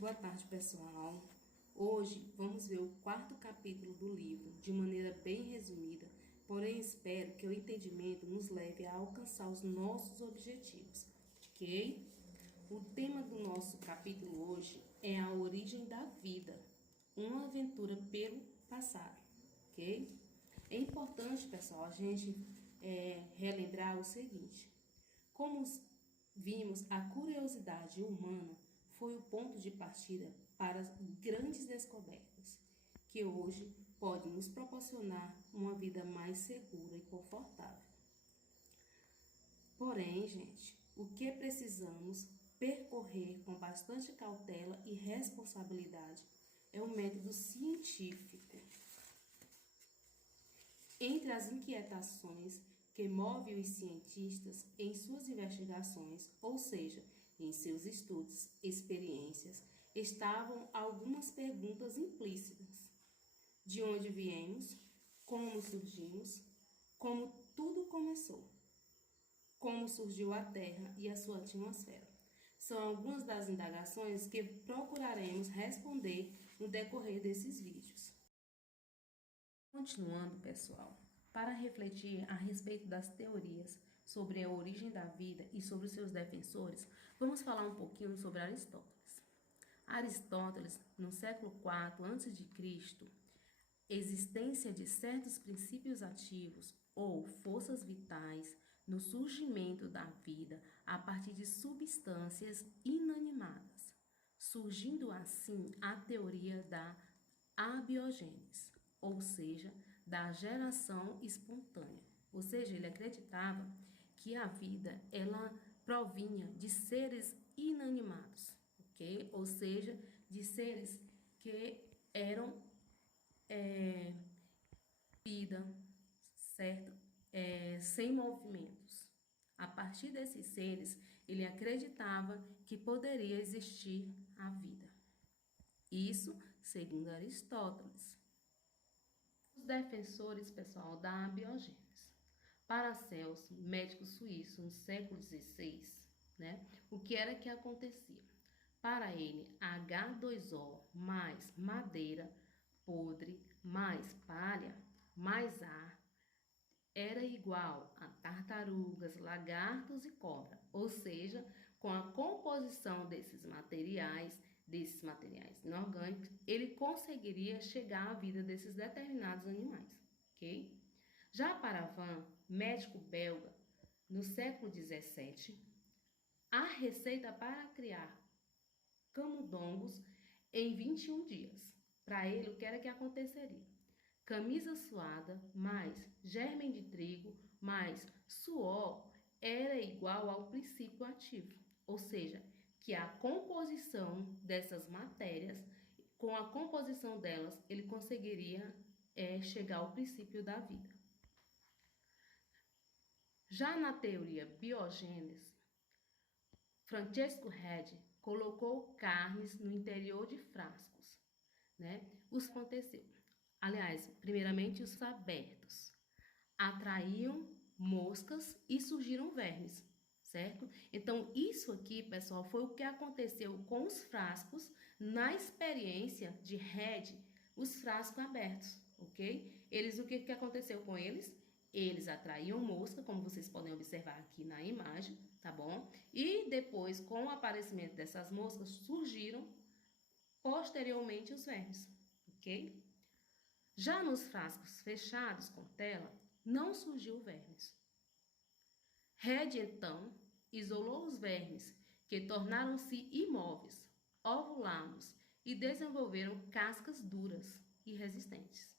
Boa tarde, pessoal. Hoje vamos ver o quarto capítulo do livro de maneira bem resumida, porém espero que o entendimento nos leve a alcançar os nossos objetivos, ok? O tema do nosso capítulo hoje é a origem da vida, uma aventura pelo passado, ok? É importante, pessoal, a gente relembrar o seguinte: como vimos, a curiosidade humana foi o ponto de partida para as grandes descobertas, que hoje podem nos proporcionar uma vida mais segura e confortável. Porém, gente, o que precisamos percorrer com bastante cautela e responsabilidade é o método científico. Entre as inquietações que movem os cientistas em suas investigações, ou seja, em seus estudos, experiências, estavam algumas perguntas implícitas. De onde viemos? Como surgimos? Como tudo começou? Como surgiu a Terra e a sua atmosfera? São algumas das indagações que procuraremos responder no decorrer desses vídeos. Continuando, pessoal, para refletir a respeito das teorias sobre a origem da vida e sobre os seus defensores, vamos falar um pouquinho sobre Aristóteles. Aristóteles, no século IV a.C., existência de certos princípios ativos ou forças vitais no surgimento da vida a partir de substâncias inanimadas, surgindo assim a teoria da abiogênese, ou seja, da geração espontânea. Ou seja, ele acreditava que a vida ela provinha de seres inanimados, ok? Ou seja, de seres que eram vida, certo? Sem movimentos. A partir desses seres, ele acreditava que poderia existir a vida. Isso segundo Aristóteles. Os defensores, pessoal, da abiogênese. Paracelso, médico suíço no século XVI, o que era que acontecia? Para ele, H2O mais madeira podre mais palha mais ar era igual a tartarugas, lagartos e cobra, ou seja, com a composição desses materiais inorgânicos, ele conseguiria chegar à vida desses determinados animais, ok? Já Paravan, médico belga, no século XVII, a receita para criar camundongos em 21 dias. Para ele, o que era que aconteceria? Camisa suada mais germe de trigo mais suor era igual ao princípio ativo, ou seja, que a composição dessas matérias, com a composição delas, ele conseguiria chegar ao princípio da vida. Já na teoria biogênese, Francesco Redi colocou carnes no interior de frascos, Os aconteceu. Aliás, primeiramente os abertos atraíam moscas e surgiram vermes, certo? Então, isso aqui, pessoal, foi o que aconteceu com os frascos na experiência de Redi, os frascos abertos, ok? O que aconteceu com eles? Eles atraíam mosca, como vocês podem observar aqui na imagem, tá bom? E depois, com o aparecimento dessas moscas, surgiram posteriormente os vermes, ok? Já nos frascos fechados com tela, não surgiu vermes. Redi, então, isolou os vermes, que tornaram-se imóveis, ovulados e desenvolveram cascas duras e resistentes.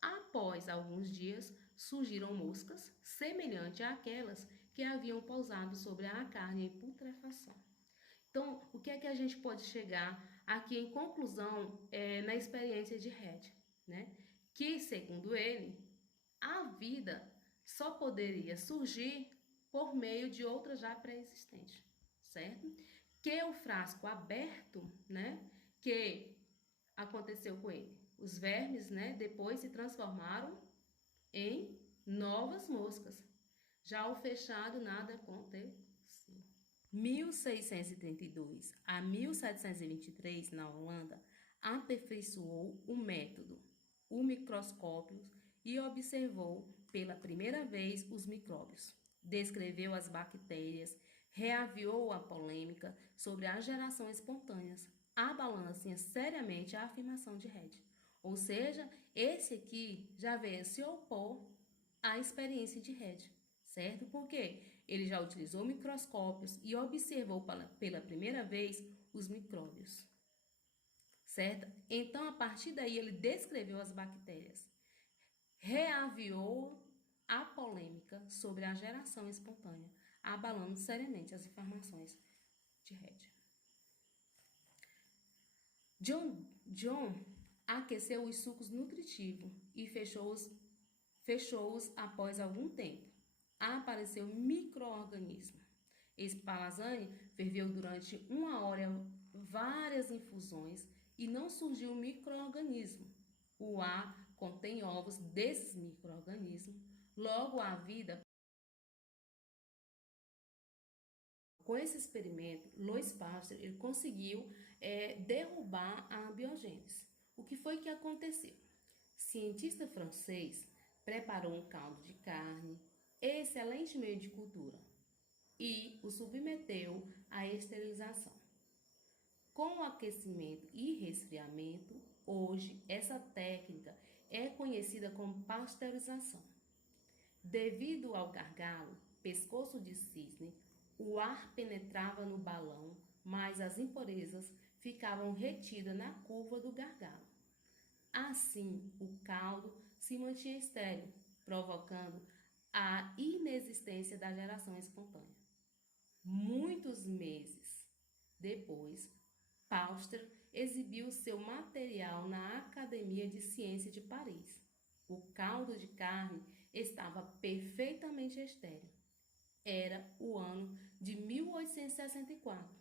Após alguns dias, surgiram moscas semelhantes àquelas que haviam pousado sobre a carne em putrefação. Então, o que é que a gente pode chegar aqui em conclusão na experiência de Redi, Que, segundo ele, a vida só poderia surgir por meio de outra já pré-existente, certo? Que o frasco aberto, que aconteceu com ele? Os vermes, depois se transformaram em novas moscas. Já o fechado, nada aconteceu. 1632 a 1723, na Holanda, aperfeiçoou o método, o microscópio, e observou pela primeira vez os micróbios. Descreveu as bactérias, reaviou a polêmica sobre a geração espontânea, abalando assim seriamente a afirmação de Red. Ou seja, esse aqui já veio se opor à experiência de Red, certo? Porque ele já utilizou microscópios e observou pela primeira vez os micróbios, certo? Então, a partir daí, ele descreveu as bactérias, reaviou a polêmica sobre a geração espontânea, abalando seriamente as informações de Red. John aqueceu os sucos nutritivos e fechou-os após algum tempo. Apareceu micro-organismo. Spallanzani ferveu durante 1 hora várias infusões e não surgiu micro-organismo. O ar contém ovos desses micro-organismos. Logo, a vida. Com esse experimento, Louis Pasteur ele conseguiu derrubar a abiogênese. O que foi que aconteceu? Cientista francês preparou um caldo de carne, excelente meio de cultura, e o submeteu à esterilização. Com o aquecimento e resfriamento, hoje essa técnica é conhecida como pasteurização. Devido ao gargalo, pescoço de cisne, o ar penetrava no balão, mas as impurezas ficavam retidas na curva do gargalo. Assim, o caldo se mantinha estéril, provocando a inexistência da geração espontânea. Muitos meses depois, Pasteur exibiu seu material na Academia de Ciências de Paris. O caldo de carne estava perfeitamente estéril. Era o ano de 1864.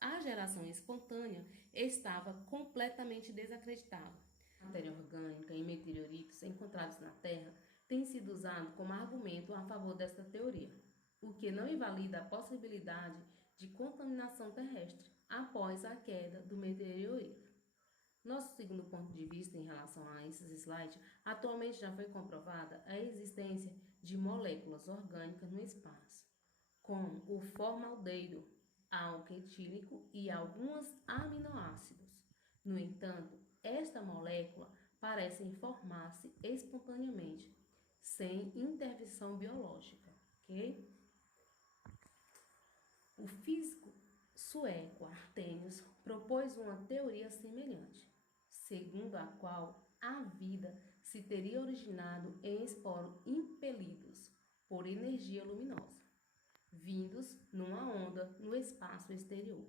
A geração espontânea estava completamente desacreditada. A matéria orgânica e meteoritos encontrados na Terra tem sido usado como argumento a favor desta teoria, o que não invalida a possibilidade de contaminação terrestre após a queda do meteorito. Nosso segundo ponto de vista em relação a esses slides, atualmente já foi comprovada a existência de moléculas orgânicas no espaço, como o formaldeído, álcool etílico e alguns aminoácidos. No entanto, esta molécula parece formar-se espontaneamente, sem intervenção biológica, ok? O físico sueco Arrhenius propôs uma teoria semelhante, segundo a qual a vida se teria originado em esporos impelidos por energia luminosa, vindos numa onda no espaço exterior.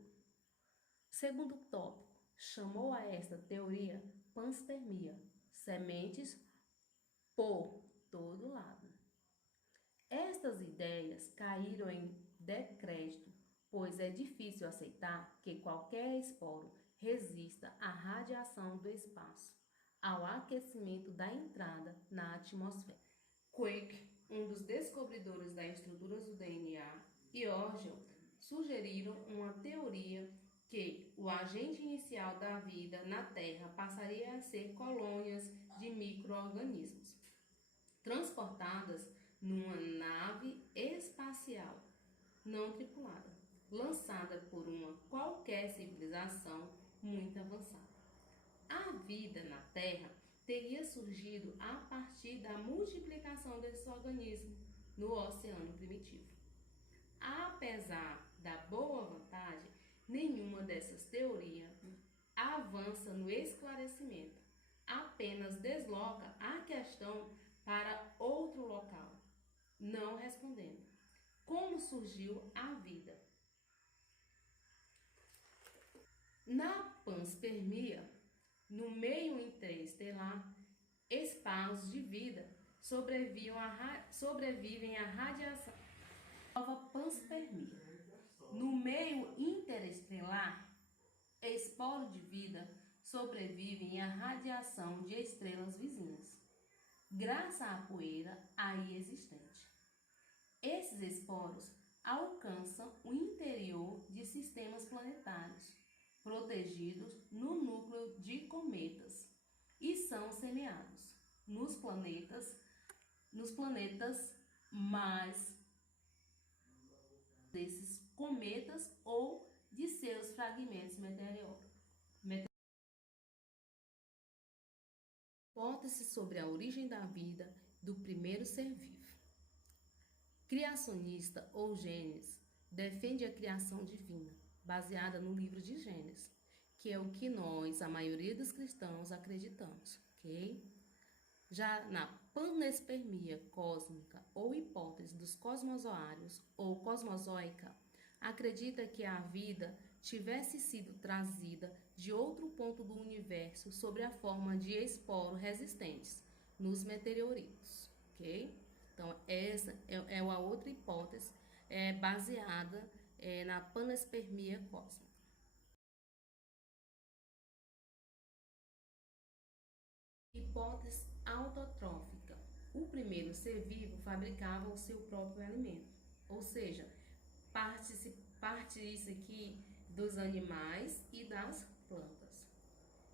Segundo tópico, chamou a esta teoria panspermia, sementes por todo lado. Estas ideias caíram em descrédito, pois é difícil aceitar que qualquer esporo resista à radiação do espaço, ao aquecimento da entrada na atmosfera. Crick, um dos descobridores das estruturas do DNA, e Orgel sugeriram uma teoria que o agente inicial da vida na Terra passaria a ser colônias de micro-organismos, transportadas numa nave espacial não tripulada, lançada por uma qualquer civilização muito avançada. A vida na Terra teria surgido a partir da multiplicação desses organismos no oceano primitivo. Apesar da boa vontade, nenhuma dessas teorias avança no esclarecimento, apenas desloca a questão para outro local, não respondendo como surgiu a vida. Na panspermia, no meio interestelar, espaços de vida sobrevivem à radiação. Nova panspermia. No meio interestelar, esporos de vida sobrevivem à radiação de estrelas vizinhas, graças à poeira aí existente. Esses esporos alcançam o interior protegidos no núcleo de cometas e são semeados nos planetas mais desses cometas ou de seus fragmentos meteóricos. Hipótese sobre a origem da vida do primeiro ser vivo. Criacionista ou Gênesis defende a criação divina, baseada no livro de Gênesis, que é o que nós, a maioria dos cristãos, acreditamos, ok? Já na panespermia cósmica ou hipótese dos cosmozoários ou cosmozoica, acredita que a vida tivesse sido trazida de outro ponto do universo sob a forma de esporos resistentes nos meteoritos, ok? Então, essa é uma outra hipótese baseada na panespermia cósmica. Hipótese autotrófica. O primeiro ser vivo fabricava o seu próprio alimento, ou seja, parte isso aqui dos animais e das plantas.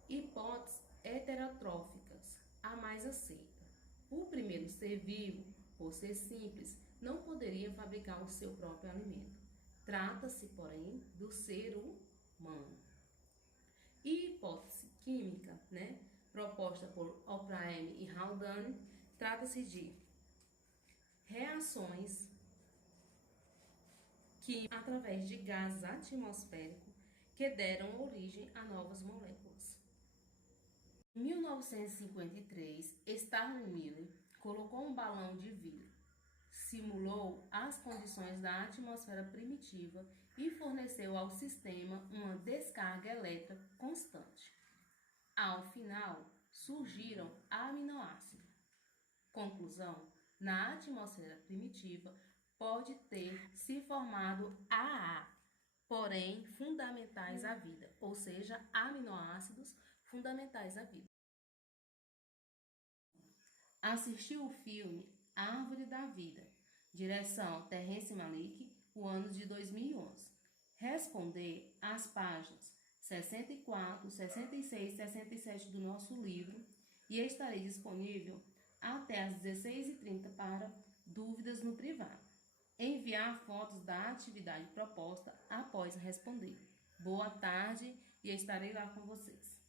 Hipóteses heterotróficas, a mais aceita. O primeiro ser vivo, por ser simples, não poderia fabricar o seu próprio alimento. Trata-se, porém, do ser humano. E hipótese química, proposta por O'Brien e Haldane, trata-se de reações que através de gases atmosféricos que deram origem a novas moléculas. Em 1953, Stanley Miller colocou um balão de vidro, simulou as condições da atmosfera primitiva e forneceu ao sistema uma descarga elétrica constante. Ao final, surgiram aminoácidos. Conclusão: na atmosfera primitiva pode ter se formado AA, porém fundamentais à vida, ou seja, aminoácidos fundamentais à vida. Assistiu o filme Árvore da Vida, direção Terrence Malick, o ano de 2011. Responder às páginas 64, 66 e 67 do nosso livro e estarei disponível até às 16h30 para dúvidas no privado. Enviar fotos da atividade proposta após responder. Boa tarde e estarei lá com vocês.